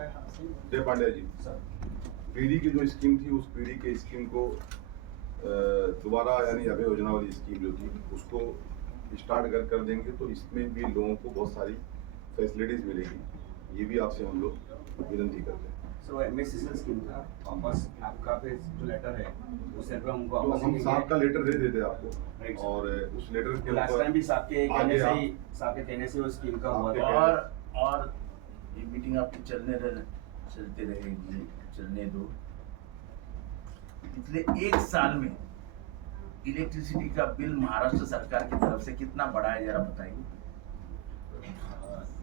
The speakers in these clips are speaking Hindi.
जय पांड्या जी, पीढ़ी की जो स्कीम थी उस पीढ़ी के स्कीम को दोबारा यानी अभय योजना वाली स्कीम जो थी उसको स्टार्ट अगर कर देंगे तो इसमें भी लोगों को बहुत सारी फैसिलिटीज मिलेगी। ये भी आपसे हम लोग विनती करते हैं। सो एमएससी स्कीम था वापस आपका फिर जो लेटर है उस लेटर हमको तो वापस हम साहब का लेटर दे देते Right, आपको sir. और उस लेटर के लास्ट टाइम भी साहब के कहने से ही आगे साहब के कहने से वो स्कीम का हुआ आपके था। और ये मीटिंग आपकी चलते रहेगी, चलने दो। पिछले एक साल में इलेक्ट्रिसिटी का बिल महाराष्ट्र सरकार की तरफ से कितना बढ़ा है जरा बताइए।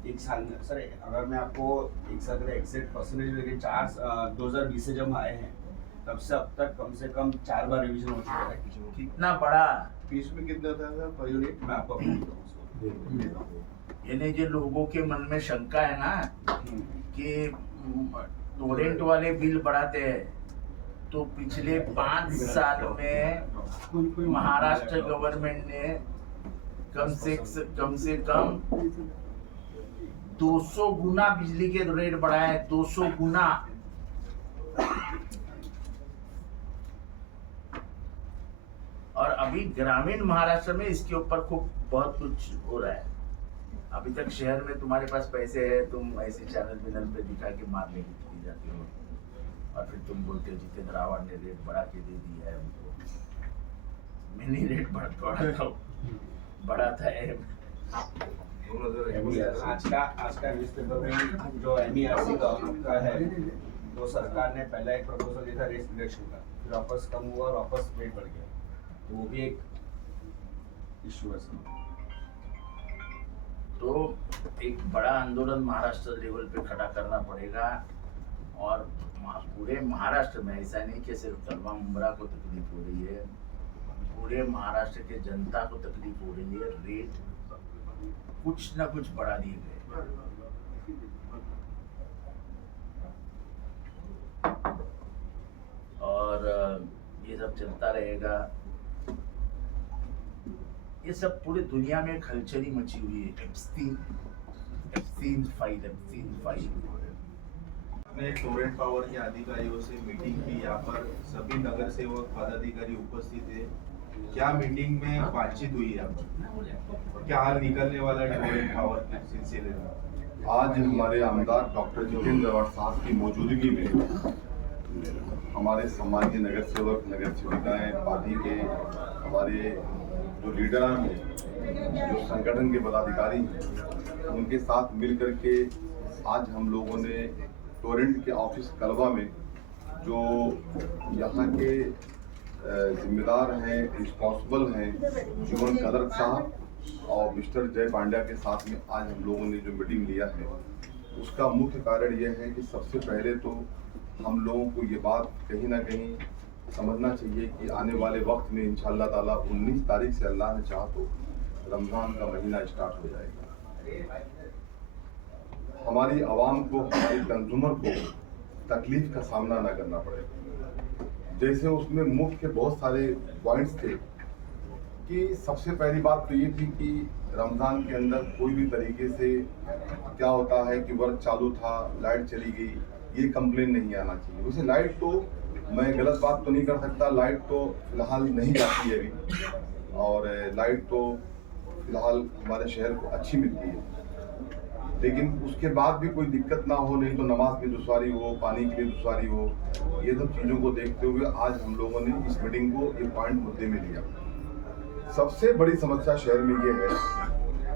एक साल में सर अगर मैं आपको एक साल का एग्जैक्ट परसेंटेज लेके 2020 से जब हम आए हैं तब से अब तक कम से कम 4 बार रिवीजन हो चुका है। कितना बढ़ा? फीस में कितना था पर यूनिट? मैं आपको यानी जो लोगों के मन में शंका है ना कि टोरेंट वाले बिल बढ़ाते हैं, तो पिछले 5 साल में महाराष्ट्र गवर्नमेंट ने कम से कम 200 गुना बिजली के रेट बढ़ाए हैं, 200 गुना। और अभी ग्रामीण महाराष्ट्र में इसके ऊपर खूब बहुत कुछ हो रहा है। अभी तक शहर में तुम्हारे पास पैसे है, तुम ऐसे चैनल पे दिखा के मारने की चली जाती हो और फिर तुम बोलते हो जितेंद्र आवाड ने रेट बढ़ा के दे दिया है हमको। मैंने रेट बढ़ा था आज का न्यूज़पेपर में जो एमईआरसी का है तो सरकार ने पहला एक प्रपोजल दिया था रेट रिडक्शन का, फिर वापस कम हुआ और वापस रेट बढ़ गया, तो वो भी एक इशू है सर। तो एक बड़ा आंदोलन महाराष्ट्र लेवल पे खड़ा करना पड़ेगा और पूरे महाराष्ट्र में, ऐसा नहीं कि सिर्फ कलवा मुंब्रा को तकलीफ हो रही है, पूरे महाराष्ट्र के जनता को तकलीफ हो रही है। रेट कुछ ना कुछ बढ़ा दिए गए और ये सब चलता रहेगा। ये सब पूरी दुनिया में खलचली मची हुई है। एप्स्टीन फाइल ने टोरेंट पावर के अधिकारियों से मीटिंग की। यहाँ पर सभी नगर सेवक पदाधिकारी उपस्थित थे। क्या मीटिंग में बातचीत हुई है और क्या हाल निकलने वाला है टोरेंट पावर के सिलसिले में? आज हमारे आमदार डॉक्टर जितेंद्र आवाड साहब की मौजूदगी में हमारे सम्मानीय नगर सेवक, नगर सेविकाएं, पार्टी के हमारे जो लीडर हैं, जो संगठन के पदाधिकारी हैं, उनके साथ मिल करके आज हम लोगों ने टोरेंट के ऑफिस कलवा में जो यहाँ के जिम्मेदार हैं, रिस्पॉन्सिबल हैं, जीवन कदर साहब और मिस्टर जय पांड्या के साथ में आज हम लोगों ने जो मीटिंग लिया है, उसका मुख्य कारण यह है कि सबसे पहले तो हम लोगों को ये बात कहीं ना कहीं समझना चाहिए कि आने वाले वक्त में इंशाअल्लाह ताला 19 तारीख से अल्लाह ने चाहा तो रमज़ान का महीना स्टार्ट हो जाएगा। हमारी आवाम को, हमारे कंज्यूमर को तकलीफ का सामना ना करना पड़ेगा। जैसे उसमें मुख्य बहुत सारे पॉइंट्स थे कि सबसे पहली बात तो ये थी कि रमज़ान के अंदर कोई भी तरीके से क्या होता है कि वर्क चालू था, लाइट चली गई, ये कंप्लेन नहीं आना चाहिए। वैसे लाइट तो, मैं गलत बात तो नहीं कर सकता, लाइट तो फिलहाल नहीं जाती है अभी और लाइट तो फिलहाल हमारे शहर को अच्छी मिलती है, लेकिन उसके बाद भी कोई दिक्कत ना हो, नहीं तो नमाज की दुश्वारी हो, पानी के लिए दुश्वारी हो, ये सब चीज़ों को देखते हुए आज हम लोगों ने इस मीटिंग को ये पॉइंट मुद्दे में लिया। सबसे बड़ी समस्या शहर में ये है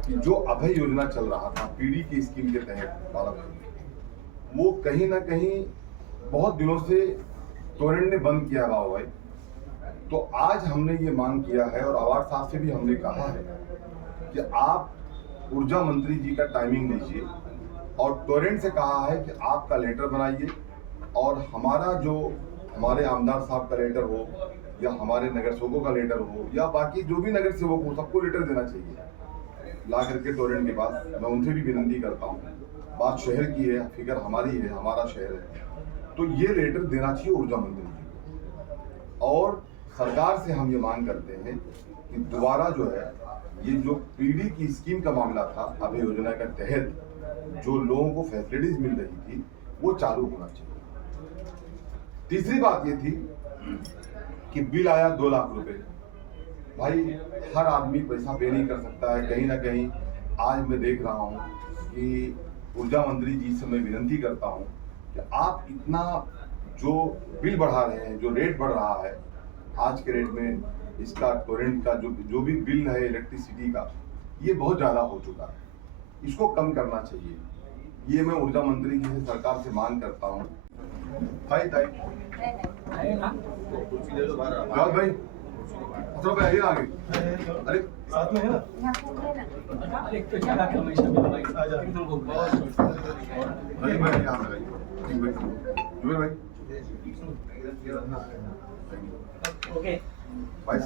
कि जो अभय योजना चल रहा था पीढ़ी की स्कीम के तहत 12 में, वो कहीं ना कहीं बहुत दिनों से टोरेंट ने बंद किया हुआ भाई। तो आज हमने ये मांग किया है और आवाड साहब से भी हमने कहा है कि आप ऊर्जा मंत्री जी का टाइमिंग लीजिए और टोरेंट से कहा है कि आपका लेटर बनाइए और हमारा जो हमारे आमदार साहब का लेटर हो या हमारे नगर सेवकों का लेटर हो या बाकी जो भी नगर सेवक हो, सबको लेटर देना चाहिए ला करके टोरेंट के पास। मैं उनसे भी विनती करता हूँ, बात शहर की है, फिक्र हमारी है, हमारा शहर है, तो ये लेटर देना चाहिए ऊर्जा मंत्री जी को। और सरकार से हम ये मांग करते हैं कि दोबारा जो है ये जो पीढ़ी की स्कीम का मामला था, अभय योजना के तहत जो लोगों को फैसिलिटीज मिल रही थी, वो चालू होना चाहिए। तीसरी बात ये थी कि बिल आया 2 लाख रुपए। भाई हर आदमी पैसा पे नहीं कर सकता है। कहीं ना कहीं आज मैं देख रहा हूँ कि ऊर्जा मंत्री जी से मैं विनती करता हूँ कि आप इतना जो बिल बढ़ा रहे हैं, जो रेट बढ़ रहा है आज के रेट में, इसका टोरेंट का जो भी बिल है इलेक्ट्रिसिटी का, ये बहुत ज़्यादा हो चुका है। इसको कम करना चाहिए। ये मैं ऊर्जा मंत्री जी से, सरकार से मांग करता हूँ। भाई जॉर्ज भाई, असरो भाई आइए ना आगे। अरे साथ में है ना? भाई भाई यहाँ पे आइए। ठीक भाई, जुबेर भाई। ओके भाई